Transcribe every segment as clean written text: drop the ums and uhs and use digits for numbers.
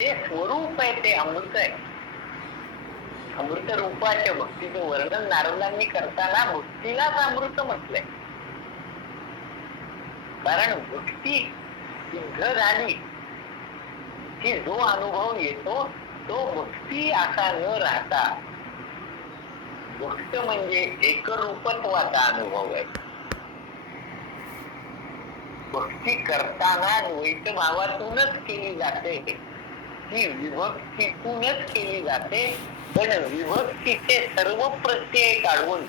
ते स्वरूप आहे, ते अमृत आहे. अमृत रूपाच्या भक्तीचं वर्णन नारदांनी करताना भक्तीलाच अमृत म्हटलंय. कारण भक्ती सिद्ध झाली की जो अनुभव येतो तो भक्ती असा न राहता भक्त म्हणजे एकरूपत्वाचा अनुभव आहे. भक्ती करताना द्वैत भावातूनच केली जाते, ती विभक्तीतूनच केली जाते. पण विभक्तीचे सर्व प्रत्यय काढून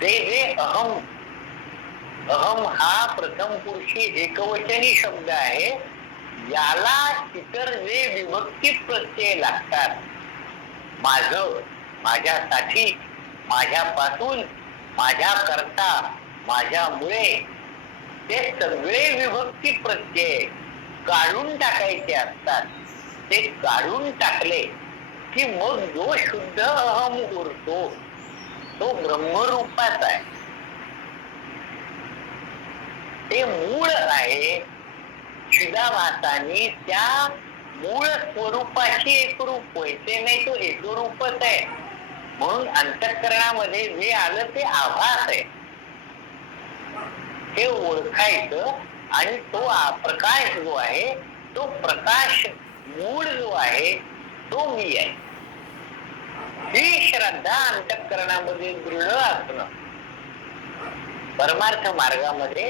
ते जे अहम, अहम हा प्रथम पुरुषी एकवचनी शब्द आहे, याला इतर जे विभक्ती प्रत्यय लागतात, माझं, माझ्यासाठी, माझ्यापासून, माझ्या करता, माझ्यामुळे, ते सगळे विभक्ती प्रत्यय काढून टाकायचे असतात. ते काढून टाकले की मग जो शुद्ध अहम उरतो तो ब्रह्मरूपाचा आहे. ते मूळ आहे. चिदाभासाने त्या मूळ स्वरूपाशी एकरूप व्हायचे, नाही तो एकरूपच आहे. म्हणून अंतःकरणामध्ये जे आलं ते आभास आहे, हे ओळखायचं. आणि तो प्रकाश जो आहे, तो प्रकाश मूळ जो आहे तो मी आहे. ही श्रद्धा अंतःकरणामध्ये दृढ असणं परमार्थ मार्गामध्ये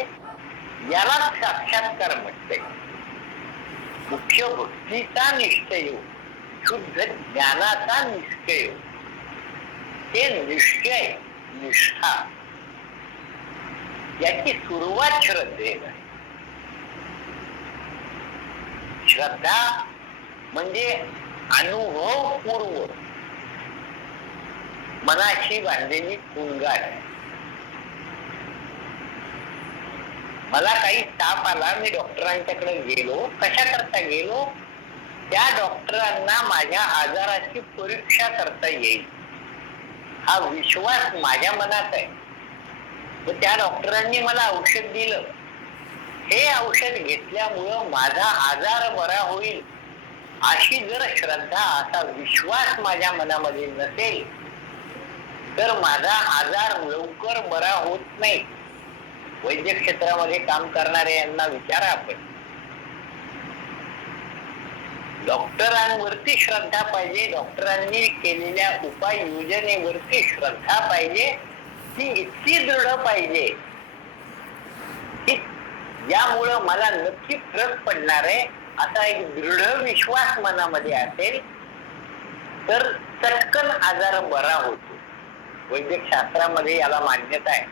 याला साक्षात्कार म्हटले. मुख्य भक्तीचा निश्चय, शुद्ध ज्ञानाचा निश्चय, ते निश्चय, निष्ठा याची सुरुवात श्रद्धेला आहे. श्रद्धा म्हणजे अनुभवपूर्व मनाशी बांधलेली कुंगाट. मला काही ताप आला, मी डॉक्टरांच्याकडे गेलो. कशा करता गेलो? त्या डॉक्टरांना माझ्या आजाराची परीक्षा करता येईल हा विश्वास माझ्या मनात आहे. त्या डॉक्टरांनी मला औषध दिलं. हे औषध घेतल्यामुळं माझा आजार बरा होईल अशी जर श्रद्धा, असा विश्वास माझ्या मनामध्ये नसेल तर माझा आजार लवकर बरा होत नाही. वैद्यक क्षेत्रामध्ये काम करणारे यांना विचारा आपण. डॉक्टरांवरती श्रद्धा पाहिजे, डॉक्टरांनी केलेल्या उपाययोजनेवरती श्रद्धा पाहिजे. ती इतकी दृढ पाहिजे की यामुळं मला नक्की फरक पडणार आहे असा एक दृढ विश्वास मनामध्ये असेल तर चटकन आजार बरा होतो. वैद्यक शास्त्रामध्ये याला मान्यता आहे.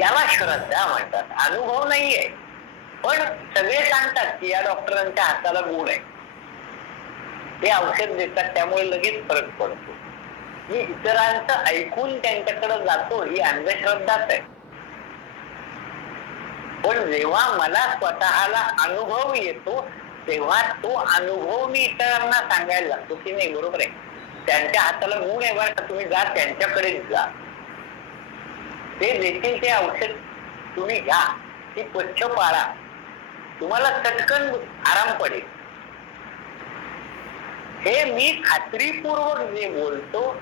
याला श्रद्धा म्हणतात. अनुभव नाहीये, पण सगळे सांगतात की या डॉक्टरांच्या हाताला गुण आहे, ते औषध देतात त्यामुळे लगेच फरक पडतो. मी इतरांचं ऐकून त्यांच्याकडे जातो ही अंधश्रद्धाच आहे. पण जेव्हा मला स्वतःला अनुभव येतो तेव्हा तो अनुभव मी इतरांना सांगायला लागतो की नाही बरोबर आहे, त्यांच्या हाताला गुण आहे बरं का, तुम्ही जा त्यांच्याकडेच जा, ते देतील ते औषध तुम्ही घ्या, ती स्वच्छ पाळा, तुम्हाला चटकन आराम पडेल. हे मी खात्रीपूर्वक जे बोलतो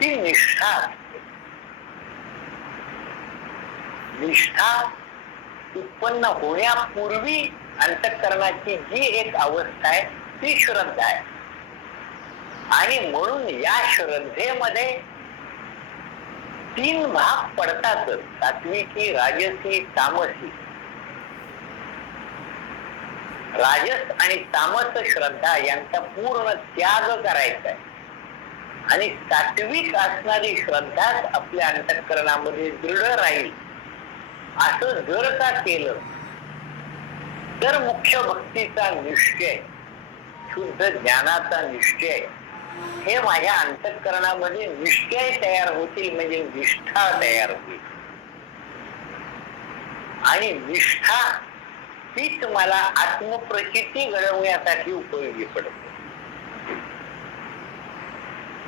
ती निष्ठा असते. निष्ठा उत्पन्न होण्यापूर्वी अंतःकरणाची जी एक अवस्था आहे ती श्रद्धा आहे. आणि म्हणून या श्रद्धेमध्ये 3 भाग पडतातच, सात्विकी, राजसी, तामसी. राजस आणि तामस श्रद्धा यांचा पूर्ण त्याग करायचा आहे. आणि सात्विक असणारी श्रद्धाच आपल्या अंतःकरणामध्ये दृढ राहील असं जर का केलं तर मुख्य भक्तीचा निश्चय, शुद्ध ज्ञानाचा निश्चय, हे माझ्या अंतःकरणामध्ये निश्चय तयार होतील, म्हणजे निष्ठा तयार होईल. आणि निष्ठा हीच मला आत्मप्रचिती घडवण्यासाठी उपयोगी पडते.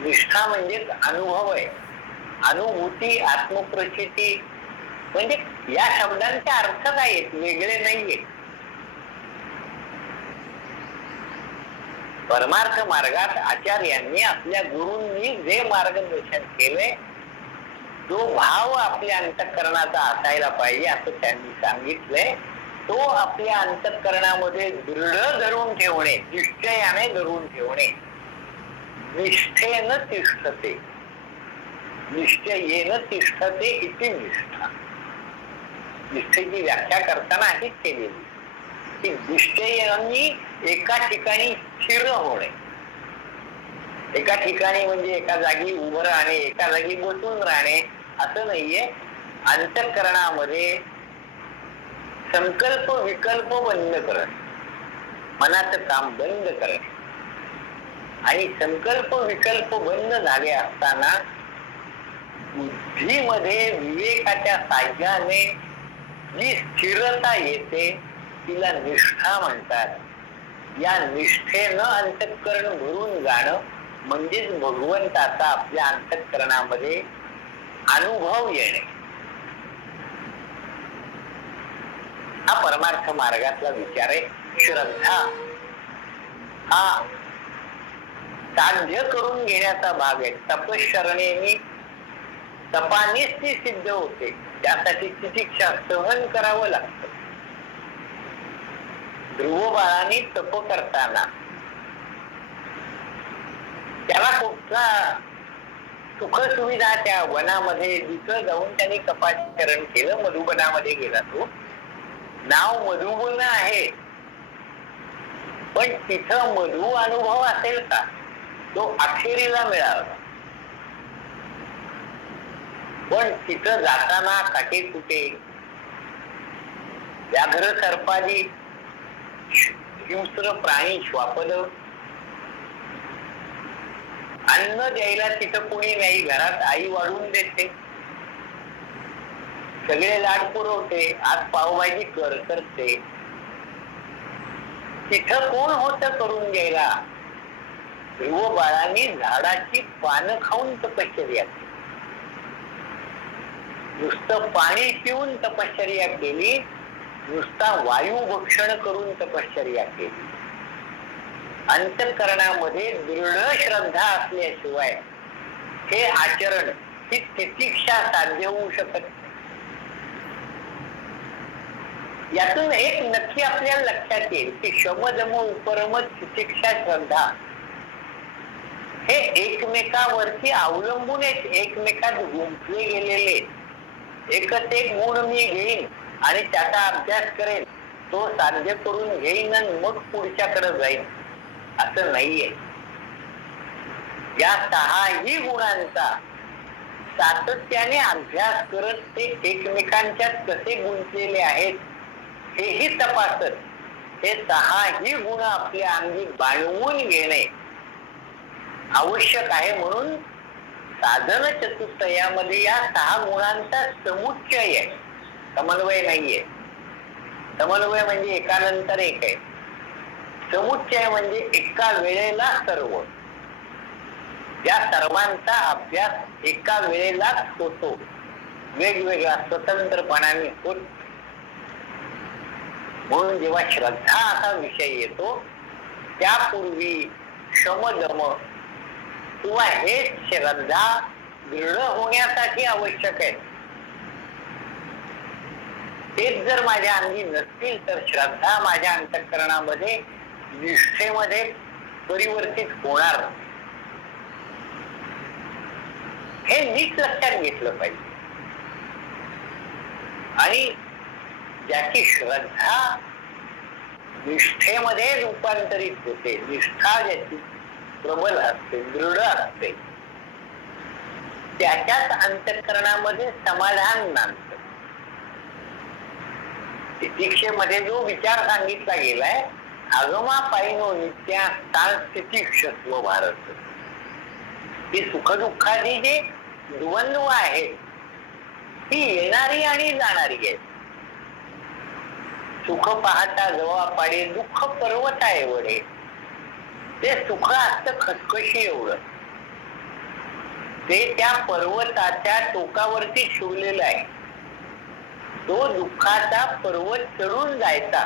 निष्ठा म्हणजे अनुभव आहे. अनुभूती, आत्मप्रचिती म्हणजे या शब्दांचे अर्थ काय आहेत, वेगळे नाहीये. परमार्थ मार्गात आचार्यांनी आपल्या गुरूंनी जे मार्गदर्शन केले जो भाव आपल्या अंतःकरणाचा असायला पाहिजे असं त्यांनी सांगितलंय, तो आपल्या अंतःकरणामध्ये दृढ धरून ठेवणे, निश्चयाने धरून ठेवणे. निष्ठेन तिष्ठते, निश्चयेन तिष्ठते इति निष्ठा. निष्ठेची व्याख्या करताना हीच केलेली की निश्चयाने एका ठिकाणी स्थिर होणे. एका ठिकाणी म्हणजे एका जागी उभं राहणे, एका जागी बसून राहणे असं नाहीये. अंतःकरणामध्ये संकल्प विकल्प बंद करणे, मनाचं काम बंद करणे. आणि संकल्प विकल्प बंद झाले असताना बुद्धीमध्ये विवेकाच्या साह्याने जी स्थिरता येते तिला निष्ठा म्हणतात. या निष्ठेनं अंतःकरण भरून जाणं म्हणजेच भगवंताचा आपल्या अंतःकरणामध्ये अनुभव येणे. हा परमार्थ मार्गातला विचार आहे. श्रद्धा हा साध्य करून घेण्याचा भाग आहे. तपश्चरणेने तपानेच ती सिद्ध होते. त्यासाठी तितिक्षा सहन करावं लागतं. ध्रुव बाळांनी तप करताना त्याला कुठला सुख सुविधा त्या वनामध्ये जिथं जाऊन त्यांनी तपाचरण केलं, मधुबनामध्ये गेला. तो नाव मधुबन आहे, पण तिथं मधु अनुभव असेल का तो अखेरीला मिळाला. पण तिथं जाताना काटे कुटे व्याघ्र सर्पादी हिंस्र प्राणी श्वापद, अन्न द्यायला तिथं कोणी नाही. घरात आई वाढून देते, सगळे लाड पुरवते, आज पावभाजी करते. तिथं कोण होतं करून घ्यायला? ध्रुव बाळांनी झाडाची पानं खाऊन तपश्चर्या केली, नुसतं पाणी पिऊन तपश्चर्या केली, नुसता वायू भक्षण करून तपश्चर्या केली. अंतःकरणामध्ये दृढ श्रद्धा असल्याशिवाय हे आचरण, ही तितिक्षा साध्य होऊ शकत नाही. यातून एक नक्की आपल्याला लक्षात येईल की शमदम उपरम तितिक्षा श्रद्धा हे एकमेकावरती अवलंबून आहेत, एकमेकात गुंफले गेलेले. एकच एक गुण मी घेईन आणि त्याचा अभ्यास करेन, तो साध्य करून घेईन आणि मग पुढच्याकडे जाईन असं नाहीये. या सहाही गुणांचा सातत्याने अभ्यास करत ते एकमेकांच्यात कसे गुंतलेले आहेत हेही तपासत हे सहाही गुण आपल्या अंगी बाळगून घेणे आवश्यक आहे. म्हणून साधन चतुष्टयामध्ये या सहा गुणांचा समुच्चय आहे, समन्वय नाहीये. समन्वय म्हणजे एकानंतर एक आहे, समुच्चय म्हणजे एका वेळेला सर्व. या सर्वांचा अभ्यास एका वेळेलाच होतो, वेगवेगळा स्वतंत्रपणाने होत. म्हणून जेव्हा श्रद्धा असा विषय येतो त्यापूर्वी शमदम किंवा हेच श्रद्धा दृढ होण्यासाठी आवश्यक आहे. तेच जर माझ्या अंगी नसतील तर श्रद्धा माझ्या अंतःकरणामध्ये निष्ठेमध्ये परिवर्तित होणार. हे नीट लक्षात घेतलं पाहिजे. आणि ज्याची श्रद्धा निष्ठेमध्ये रूपांतरित होते, निष्ठा ज्याची प्रबल असते, दृढ असते, त्याच्याच अंतःकरणामध्ये समाधान नांदतं. तितिक्षेमध्ये जो विचार सांगितला गेलाय, आगमा पायनो नित्या सांस्थितिक्षत्व भारत, ही सुखदुःखाची जे द्वंद्व आहेत ती येणारी आणि जाणारी आहेत. सुख पाहता जवळ पाडे, दुःख पर्वत आहे वडे. ते सुख असतं खसखशी एवढं, ते त्या पर्वताच्या टोकावरती शिवलेलं आहे. तो दुःखाचा पर्वत चढून जायचा,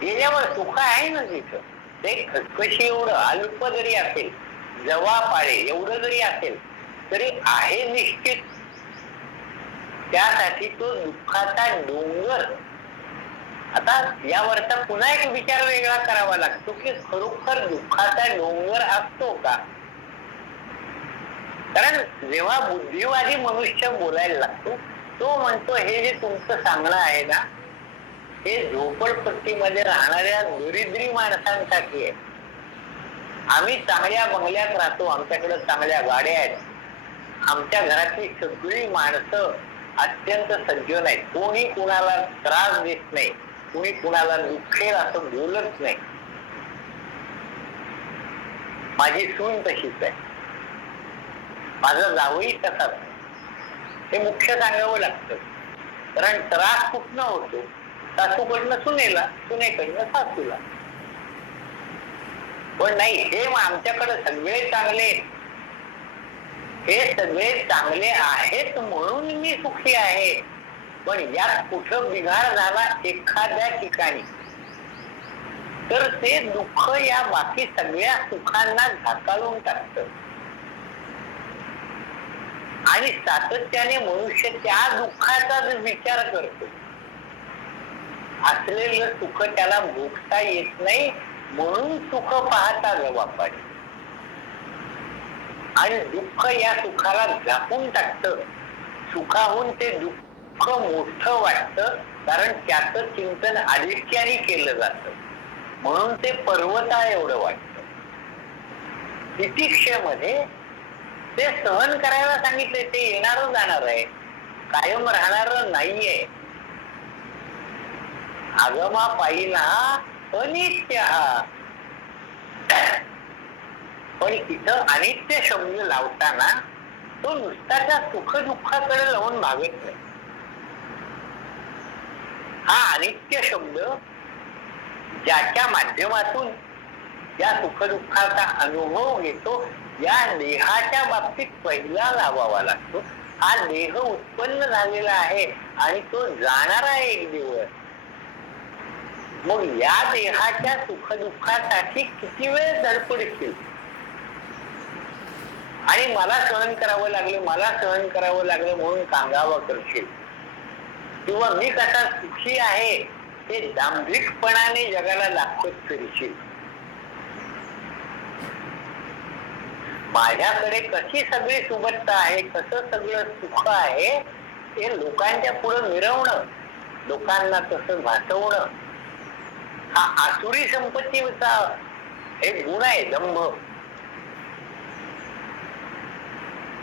गेल्यावर सुख आहे ना तिथं, ते खसखशी एवढं अल्प जरी असेल, जवा पाळे एवढं जरी असेल तरी आहे निश्चित. त्यासाठी तो दुःखाचा डोंगर. आता यावरचा पुन्हा एक विचार वेगळा करावा लागतो की खरोखर दुःखाचा डोंगर असतो का? कारण जेव्हा बुद्धिवादी मनुष्य बोलायला लागतो तो म्हणतो हे जे तुमचं सांगणं आहे ना, हे झोपडपट्टीमध्ये राहणाऱ्या दरिद्री माणसांसाठी आहे. आम्ही चांगल्या बंगल्यात राहतो, आमच्याकडे चांगल्या गाड्या आहेत, आमच्या घरातली सगळी माणसं अत्यंत सज्जन आहेत, कोणी कुणाला त्रास देत नाही, कोणी कुणाला दुःखेल असं बोलत नाही. माझी सून तशीच आहे, माझा जावई तसाच. हे मुख्य सांगावं लागतं. कारण त्रास कुठनं होतो? सासूकडनं सुनेला, सुनेकडनं सासूला. पण नाही, हे आमच्याकडे सगळे चांगले, हे सगळे चांगले आहेत म्हणून मी सुखी आहे. पण यात कुठं बिघाड झाला एखाद्या ठिकाणी तर ते दुःख या बाकी सगळ्या सुखांना झाकाळून टाकतं. आणि सातत्याने मनुष्य त्या दुःखाचाच विचार करतो. असलेलं सुख त्याला भोगता येत नाही म्हणून सुख पाहता जबाबदारी. आणि दुःख या सुखाला झाकून टाकतं. सुखाहून ते दुःख मोठं वाटतं, कारण त्याचं चिंतन आधिक्याने केलं जातं म्हणून ते पर्वता एवढं वाटतं. तितिक्षेमध्ये ते सहन करायला सांगितले. ते येणारं जाणार आहे, कायम राहणार नाहीये. आगमा पाहिला अनित्य हा. पण इथं अनित्य शब्द लावताना तो नुसता त्या सुख दुःखाकडे लावून भागत नाही. हा अनित्य शब्द ज्याच्या माध्यमातून या सुखदुःखाचा अनुभव घेतो या देहाच्या बाबतीत पहिला लावावा लागतो. हा देह उत्पन्न झालेला आहे आणि तो जाणारा आहे एक दिवस. मग या देहाच्या सुखदुःखासाठी किती वेळ धडपडशील? आणि मला सहन करावं लागलं, मला सहन करावं लागलं म्हणून कांगावा करशील, किंवा मी कसा सुखी आहे हे दांभिकपणाने जगाला दाखवत फिरशील. माझ्याकडे कशी सगळी सुबत्ता आहे, कसं सगळं सुख आहे हे लोकांच्या पुढे मिरवणं, लोकांना तसं भासवणं, हा आसुरी संपत्तीचा एक गुण आहे, दंभ.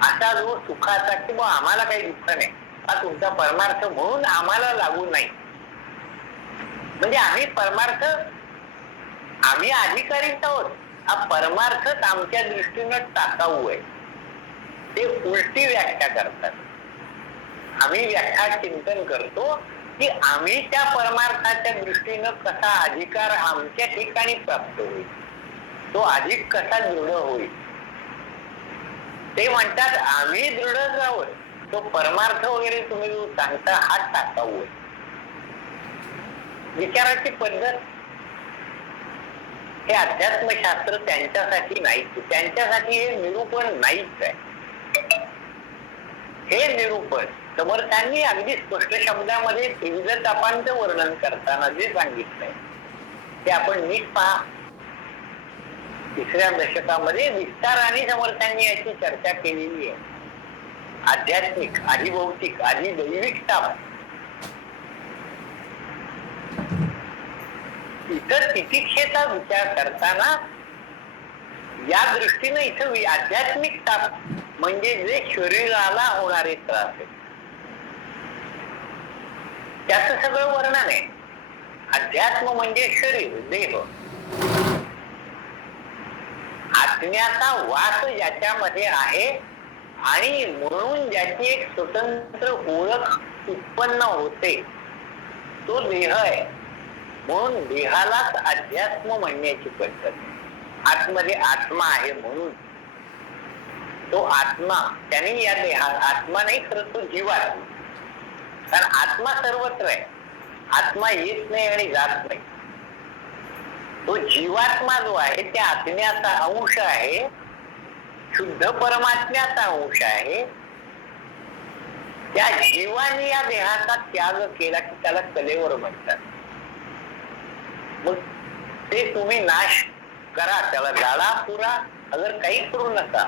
असा जो सुखाचा किंवा आम्हाला काही दुःख नाही हा तुमचा परमार्थ म्हणून आम्हाला लागू नाही. म्हणजे आम्ही परमार्थ, आम्ही अधिकारीच आहोत. हा परमार्थच आमच्या दृष्टीनं टाकाऊ आहे. ते उलटी व्याख्या करतात. आम्ही व्याख्या चिंतन करतो की आम्ही त्या परमार्थाच्या दृष्टीनं कसा अधिकार आमच्या ठिकाणी प्राप्त होईल, तो अधिक कसा दृढ होईल. ते म्हणतात आम्ही दृढ आहोत, तो परमार्थ वगैरे तुम्ही जो सांगता हा टाकाऊ आहे. विचाराची पद्धत हे अध्यात्मशास्त्र त्यांच्यासाठी नाहीच, त्यांच्यासाठी हे निरूपण नाहीच आहे. हे निरूपण समर्थांनी अगदी स्पष्ट शब्दामध्ये त्रिविध तापांचं वर्णन करताना जे सांगितलंय ते आपण नीट पहा. 3ऱ्या दशकामध्ये विस्ताराने समर्थांनी याची चर्चा केलेली आहे. आध्यात्मिक, आधी भौतिक, आधी दैविक ताप. इतर तितिक्षेचा विचार करताना या दृष्टीनं इथं आध्यात्मिक ताप म्हणजे जे शरीराला होणारे त्रास आहेत त्याचं सगळं वर्णन आहे. अध्यात्म म्हणजे शरीर, देह. आत्म्याचा वास ज्याच्यामध्ये आहे आणि म्हणून ज्याची एक स्वतंत्र ओळख उत्पन्न होते तो देह आहे. म्हणून देहालाच अध्यात्म म्हणण्याची पद्धत. आतमध्ये आत्मा आहे म्हणून तो आत्मा, त्याने या देहात, आत्मा नाही खरं तो जीवात्मा, कारण आत्मा सर्वत्र आहे. आत्मा येत नाही आणि जात नाही, तो तो जीवात्मा जो आहे त्या आत्म्याचा अंश आहे, शुद्ध परमात्म्याचा अंश आहे. त्या जीवाने या देहाचा त्याग केला की त्याला कलेवर म्हणतात. मग ते तुम्ही नाश करा, त्याला जाळा पुरा, अगर काही करू नका,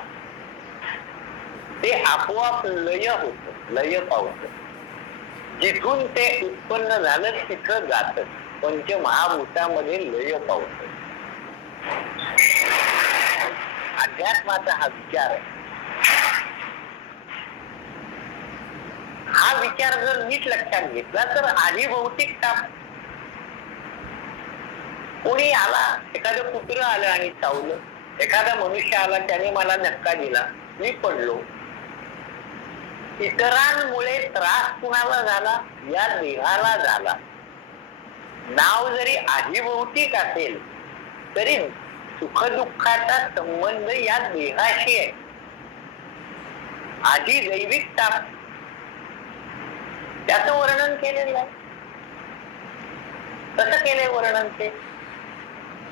ते आपोआप लय होत, लय पावत. जिथून ते उत्पन्न झालं तिथं जात, पंचमहाभूतामध्ये लय पावत. अध्यात्माचा हा विचार आहे. हा विचार जर नीट लक्षात घेतला तर आधी भौतिक ताप, कोणी आला, एखादं कुत्र आलं आणि चावलं, एखादा मनुष्य आला त्याने मला धक्का दिला, मी पडलो, इतरांमुळे त्रास कुणाला झाला? या देहाला झाला. नाव जरी आधिभौतिक असेल तरी सुखदुःखाचा संबंध या देहाशी आहे. आधी दैविक ताप, त्याचं वर्णन केलेलं आहे. कसं केलंय वर्णन ते?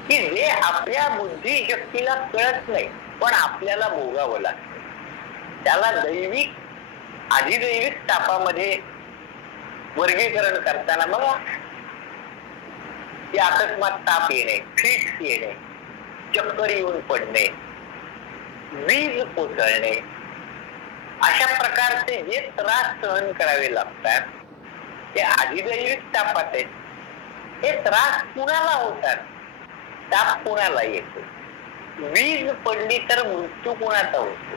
की जे आपल्या बुद्धी शक्तीला कळत नाही पण आपल्याला भोगावं लागतं, त्याला दैविक अधिदैविक तापामध्ये वर्गीकरण करताना बघा, की अकस्मात ताप येणे, फिट्स येणे, चक्कर येऊन पडणे, वीज कोसळणे, अशा प्रकारचे जे त्रास सहन करावे लागतात ते अधिदैविक तापात आहेत. हे त्रास कुणाला होतात? ताप कुणाला येतो? वीज पडली तर मृत्यू कुणाचा होतो?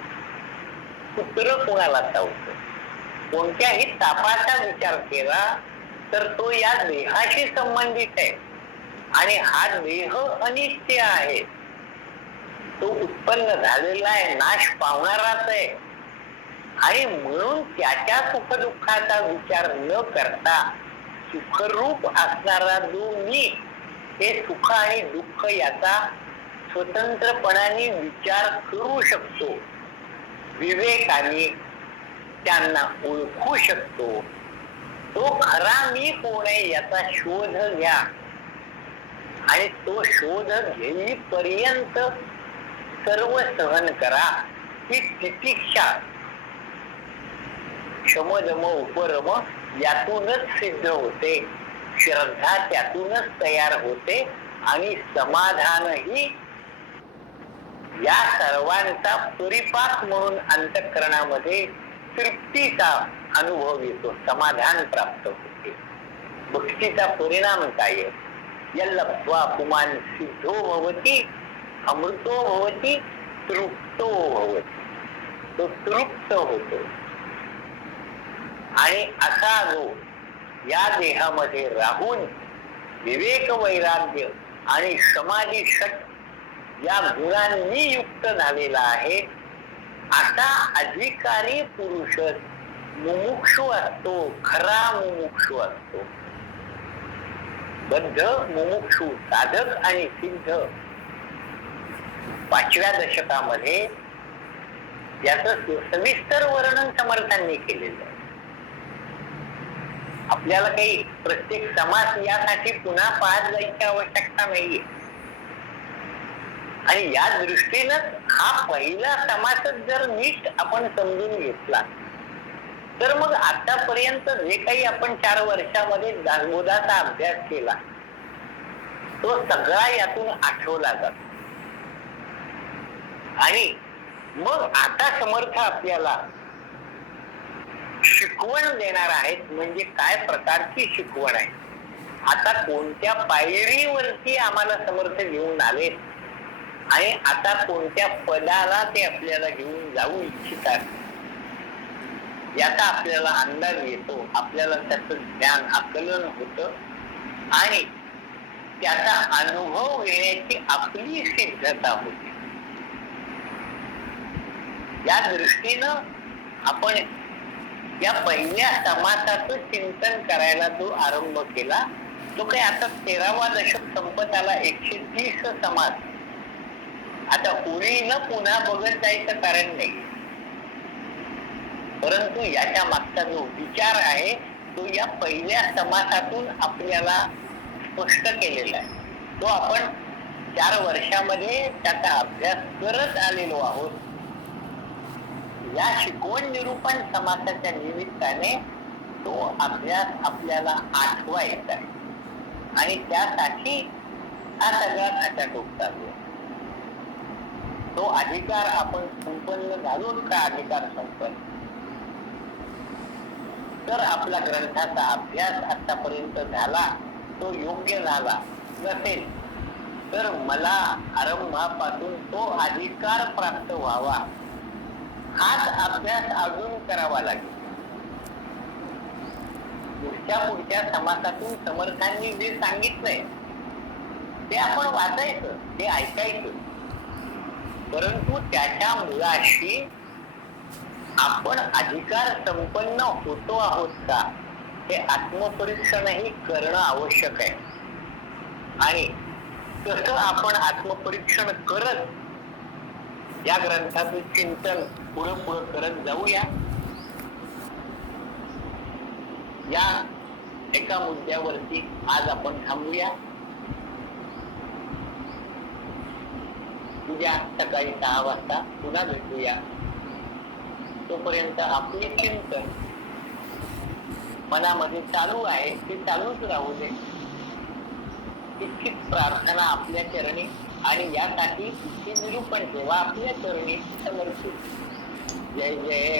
कुत्र कुणाला चावतो? कोणत्याही तापाचा विचार केला तर तो या देहाशी संबंधित आहे आणि हा देह अनित्य आहे, तो उत्पन्न झालेला आहे, नाश पावणाराच आहे. आणि म्हणून त्याच्या सुखदुःखाचा विचार न करता सुखरूप असणारा जो मी, हे सुख आणि दुःख याचा स्वतंत्रपणाने विचार करू शकतो, विवेकाने त्यांना ओळखू शकतो, तो खरा मी कोण आहे याचा शोध घ्या. आणि तो शोध घेईपर्यंत सर्व सहन करा. ही तितिक्षा, शमदम उपरम यातूनच सिद्ध होते, श्रद्धा त्यातूनच तयार होते आणि समाधानही या सर्वांचा परिपाक म्हणून अंतःकरणामध्ये तृप्तीचा अनुभव येतो, समाधान प्राप्त होते. भक्तीचा परिणाम काय आहे? यल्लब्ध्वा पुमान सिद्धो भवति अमृतो भवति तृप्तो भवति. तो तृप्त होतो. आणि असा जो या देहामध्ये राहून विवेक वैराग्य आणि समाधी षट या गुणांनी युक्त झालेला आहे, असा अधिकारी पुरुष मुमुक्षु असतो, खरा मुमुक्षु असतो. बद्ध मुमुक्षु, साधक आणि सिद्ध, 5व्या दशकामध्ये याचं सविस्तर वर्णन समर्थांनी केलेलं आहे. आपल्याला काही प्रत्येक समास यासाठी पुन्हा पाहत जायची आवश्यकता नाहीये. आणि या दृष्टीनं हा पहिला समासच जर नीट आपण समजून घेतला तर मग आतापर्यंत जे काही आपण 4 वर्षामध्ये दासबोधाचा अभ्यास केला तो सगळा यातून आठवला जातो. आणि मग आता समर्थ आपल्याला शिकवण देणार आहेत. म्हणजे काय प्रकारची शिकवण आहे, आता कोणत्या पायरीवरती आम्हाला समर्थ घेऊन आले आणि आता कोणत्या पदाला ते आपल्याला घेऊन जाऊ इच्छितात याचा आपल्याला अंदाज येतो. आपल्याला त्याचं ज्ञान आकलन होतं आणि त्याचा अनुभव घेण्याची आपली सिद्धता होती. या दृष्टीनं आपण या पहिल्या समासाचं चिंतन करायला जो आरंभ केला तो काही आता 13वा दशक संपत आला. 130 समास. आता ओळीनं पुन्हा बघत जायचं कारण नाही, परंतु याच्या मागचा जो विचार आहे तो या पहिल्या समासातून आपल्याला स्पष्ट केलेला आहे. तो आपण 4 वर्षामध्ये त्याचा अभ्यास करत आलेलो आहोत. या शिकवण निरूपण समासाच्या निमित्ताने तो अभ्यास आपल्याला आठवायचा आहे आणि त्यासाठी हा सगळा खटाटोप चालू आहे. तो अधिकार आपण संपन्न झालोच का अधिकार संपन्न? तर आपला ग्रंथाचा अभ्यास आतापर्यंत झाला, तो योग्य झाला नसेल तर मला आरंभापासून तो अधिकार प्राप्त व्हावा हाच अभ्यास अजून करावा लागेल. पुढच्या समासातून समर्थांनी जे सांगितलंय ते आपण वाचायचं, ते ऐकायचं, परंतु त्याच्या मुळाशी आपण अधिकार संपन्न होतो आहोत का हे आत्मपरीक्षणही करणं आवश्यक आहे. आणि तसं आपण आत्मपरीक्षण करत या ग्रंथाचं चिंतन पुढं करत जाऊया. या एका मुद्द्यावरती आज आपण थांबूया. उद्या सकाळी 6 वाजता पुन्हा भेटूया. तोपर्यंत आपले चिंतन मनामध्ये चालू आहे ते चालूच राहू दे. इतकीच प्रार्थना आपल्या चरणी आणि यासाठी इतके निरूपण ठेवा आपल्या चरणी समर्पित. जय जय